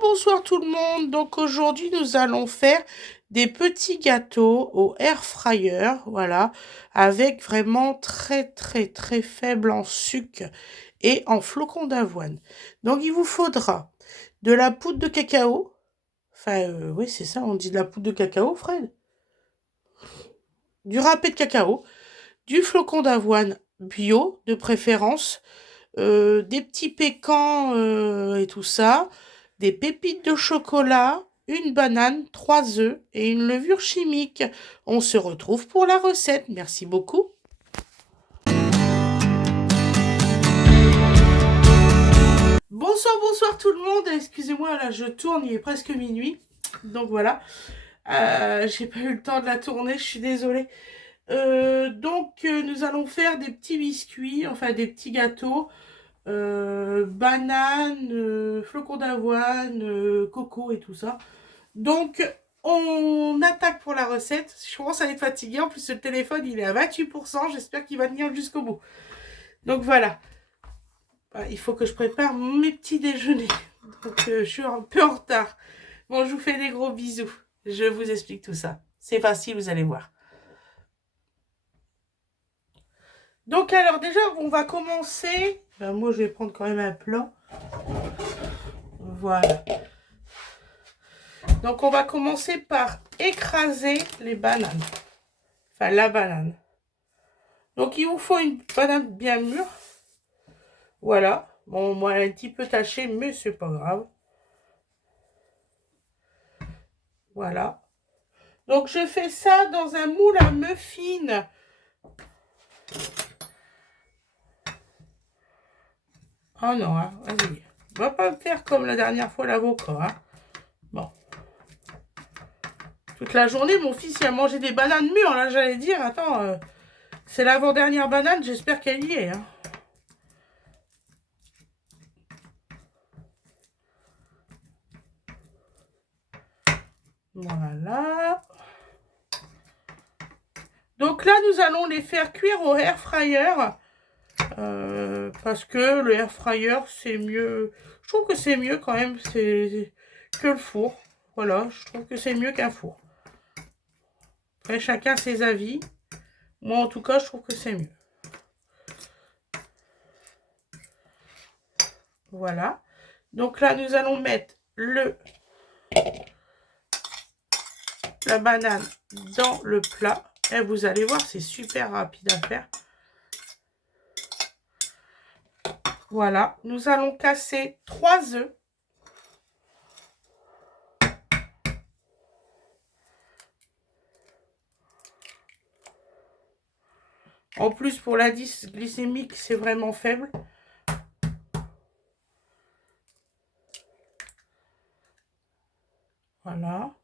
Bonsoir tout le monde. Donc aujourd'hui, nous allons faire des petits gâteaux au air fryer, voilà, avec vraiment très faible en sucre et en flocons d'avoine. Donc il vous faudra de la poudre de cacao. Enfin, oui, c'est ça, on dit de la poudre de cacao, Fred. Du râpé de cacao, du flocon d'avoine bio de préférence, des petits pécans et tout ça, des pépites de chocolat, une banane, 3 œufs et une levure chimique. On se retrouve pour la recette. Merci beaucoup. Bonsoir tout le monde. Excusez-moi, là je tourne, il est presque minuit. Donc voilà. J'ai pas eu le temps de la tourner, je suis désolée. Nous allons faire des petits biscuits, enfin des petits gâteaux. Banane, flocons d'avoine, coco et tout ça. Donc, on attaque pour la recette. Je commence à être fatiguée. En plus, le téléphone, il est à 28%. J'espère qu'il va tenir jusqu'au bout. Donc, voilà. Il faut que je prépare mes petits déjeuners. Donc, je suis un peu en retard. Bon, je vous fais des gros bisous. Je vous explique tout ça. C'est facile, vous allez voir. Donc, alors, déjà, on va commencer. Moi, je vais prendre quand même un plat. Voilà. Donc, on va commencer par écraser les bananes. Enfin, la banane. Donc, il vous faut une banane bien mûre. Voilà. Bon, moi, elle est un petit peu tachée, mais c'est pas grave. Voilà. Donc, je fais ça dans un moule à muffins. Oh non, hein, vas-y. On va pas me faire comme la dernière fois l'avocat, hein. Bon. Toute la journée, mon fils, il a mangé des bananes mûres. Là, j'allais dire, attends, c'est l'avant-dernière banane, j'espère qu'elle y est, hein. Voilà. Donc là, nous allons les faire cuire au air fryer. Parce que le air fryer, c'est mieux. Je trouve que c'est mieux quand même que le four. Voilà, je trouve que c'est mieux qu'un four. Après, chacun ses avis. Moi, en tout cas, je trouve que c'est mieux. Voilà. Donc là, nous allons mettre la banane dans le plat. Et vous allez voir, c'est super rapide à faire. Voilà. Nous allons casser 3 œufs. En plus, pour l'indice glycémique, c'est vraiment faible. Voilà.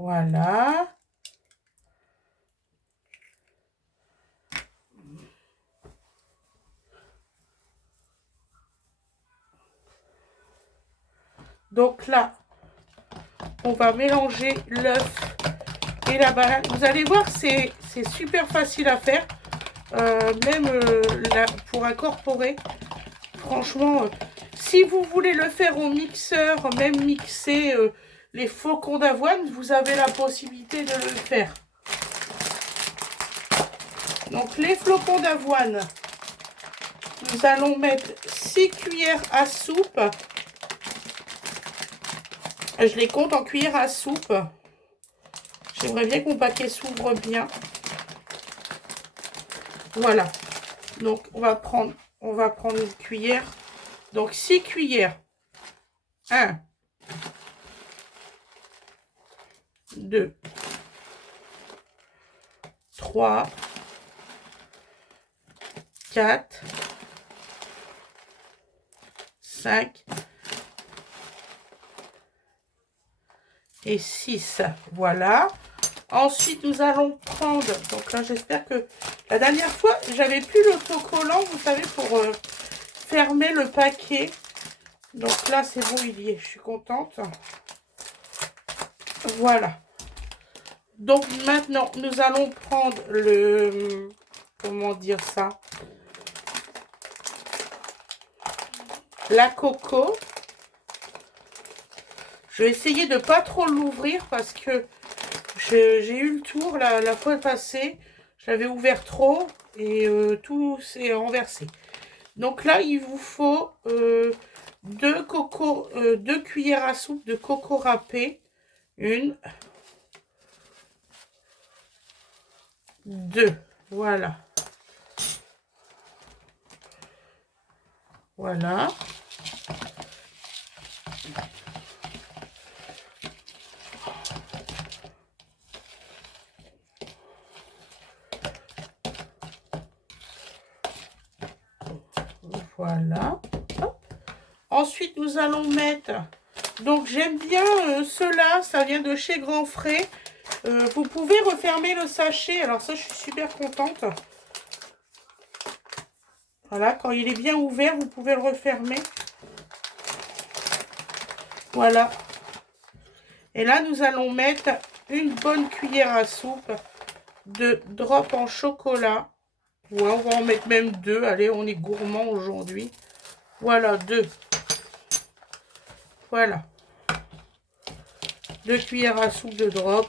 Voilà. Donc là, on va mélanger l'œuf et la banane. Vous allez voir, c'est super facile à faire. Même pour incorporer. Franchement, si vous voulez le faire au mixeur, même mixer les flocons d'avoine, vous avez la possibilité de le faire. Donc les flocons d'avoine, nous allons mettre 6 cuillères à soupe. Je les compte en cuillères à soupe. J'aimerais bien que mon paquet s'ouvre bien. Voilà. Donc on va prendre une cuillère. Donc 6 cuillères. 1, 2, 3, 4, 5 et 6. Voilà. Ensuite, nous allons prendre... Donc là, j'espère que... La dernière fois, j'avais plus l'autocollant, vous savez, pour fermer le paquet. Donc là, c'est bon, il y est. Je suis contente. Voilà. Donc maintenant, nous allons prendre le... Comment dire ça? La coco. Je vais essayer de pas trop l'ouvrir parce que j'ai eu le tour la fois passée. J'avais ouvert trop et tout s'est renversé. Donc là, il vous faut 2 cuillères à soupe de coco râpé. 1, 2. Voilà. Voilà. Voilà. Hop. Ensuite, nous allons mettre... Donc, j'aime bien ceux-là. Ça vient de chez Grand Frais. Vous pouvez refermer le sachet. Alors ça, je suis super contente. Voilà, quand il est bien ouvert, vous pouvez le refermer. Voilà. Et là, nous allons mettre une bonne cuillère à soupe de drop en chocolat. Ouais, on va en mettre même 2. Allez, on est gourmand aujourd'hui. Voilà, 2. Voilà. 2 cuillères à soupe de drop.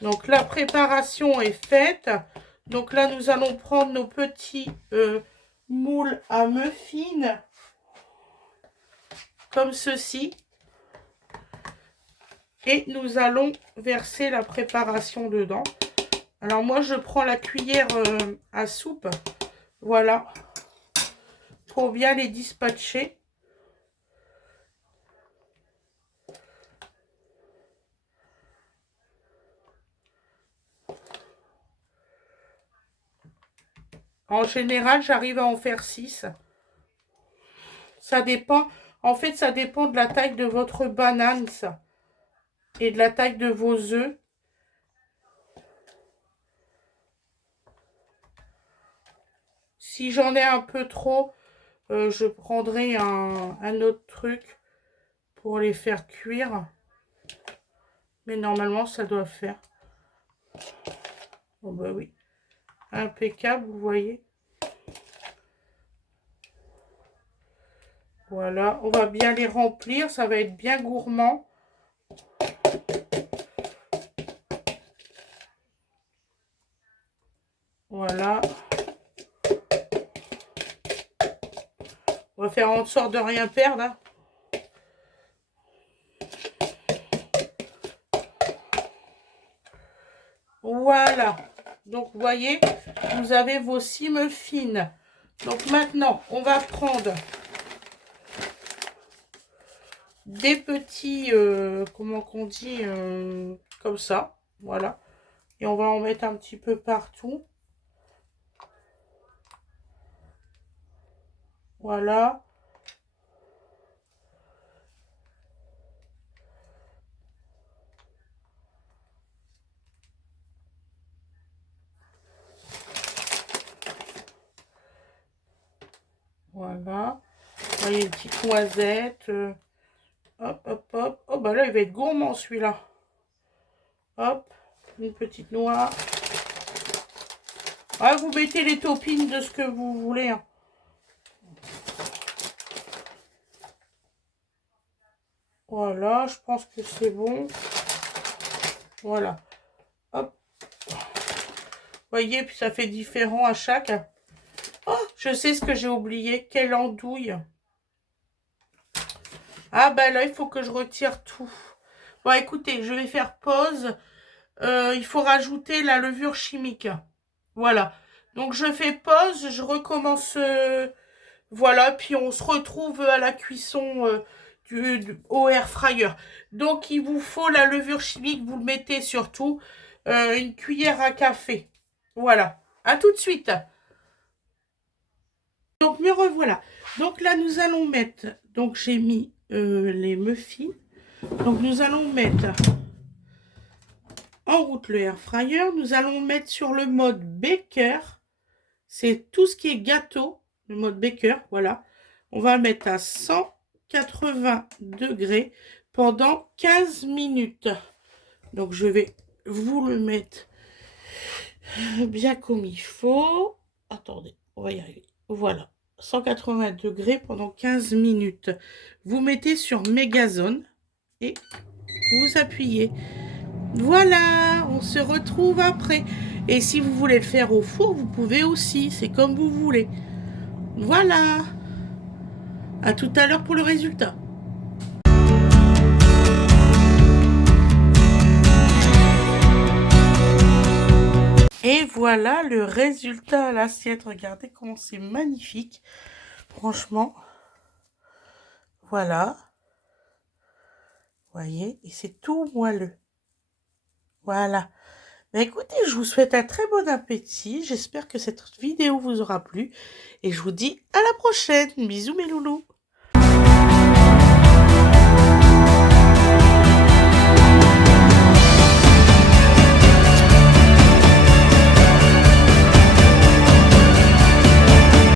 Donc, la préparation est faite. Donc là, nous allons prendre nos petits moules à muffins. Comme ceci. Et nous allons verser la préparation dedans. Alors moi, je prends la cuillère à soupe. Voilà. Pour bien les dispatcher. En général, j'arrive à en faire 6. Ça dépend. En fait, ça dépend de la taille de votre banane, ça. Et de la taille de vos œufs. Si j'en ai un peu trop, je prendrai un autre truc pour les faire cuire. Mais normalement, ça doit faire. Oh bah oui. Impeccable, vous voyez. Voilà, on va bien les remplir, ça va être bien gourmand. Voilà. On va faire en sorte de rien perdre. Hein. Voilà. Donc, vous voyez, vous avez vos 6 muffins. Donc, maintenant, on va prendre des petits, comment qu'on dit, comme ça. Voilà. Et on va en mettre un petit peu partout. Voilà. Voilà. Vous voyez les petites noisettes. Hop, hop, hop. Oh, bah là, il va être gourmand, celui-là. Hop. Une petite noix. Ah, vous mettez les toppings de ce que vous voulez. Hein. Voilà, je pense que c'est bon. Voilà. Hop. Vous voyez, puis ça fait différent à chaque. Oh, je sais ce que j'ai oublié. Quelle andouille. Ah, bah là, il faut que je retire tout. Bon, écoutez, je vais faire pause. Il faut rajouter la levure chimique. Voilà. Donc, je fais pause. Je recommence. Voilà. Puis, on se retrouve à la cuisson au air fryer. Donc, il vous faut la levure chimique. Vous le mettez surtout. Une cuillère à café. Voilà. À tout de suite. Donc, me revoilà. Donc, là, nous allons mettre... Donc, j'ai mis les muffins. Donc, nous allons mettre en route le air fryer. Nous allons mettre sur le mode baker. C'est tout ce qui est gâteau. Le mode baker, voilà. On va le mettre à 180 degrés pendant 15 minutes. Donc, je vais vous le mettre bien comme il faut. Attendez, on va y arriver. Voilà, 180 degrés pendant 15 minutes. Vous mettez sur Megazone et vous appuyez. Voilà, on se retrouve après. Et si vous voulez le faire au four, vous pouvez aussi. C'est comme vous voulez. Voilà. À tout à l'heure pour le résultat. Et voilà le résultat à l'assiette. Regardez comment c'est magnifique. Franchement. Voilà. Vous voyez, et c'est tout moelleux. Voilà. Mais écoutez, je vous souhaite un très bon appétit. J'espère que cette vidéo vous aura plu. Et je vous dis à la prochaine. Bisous mes loulous.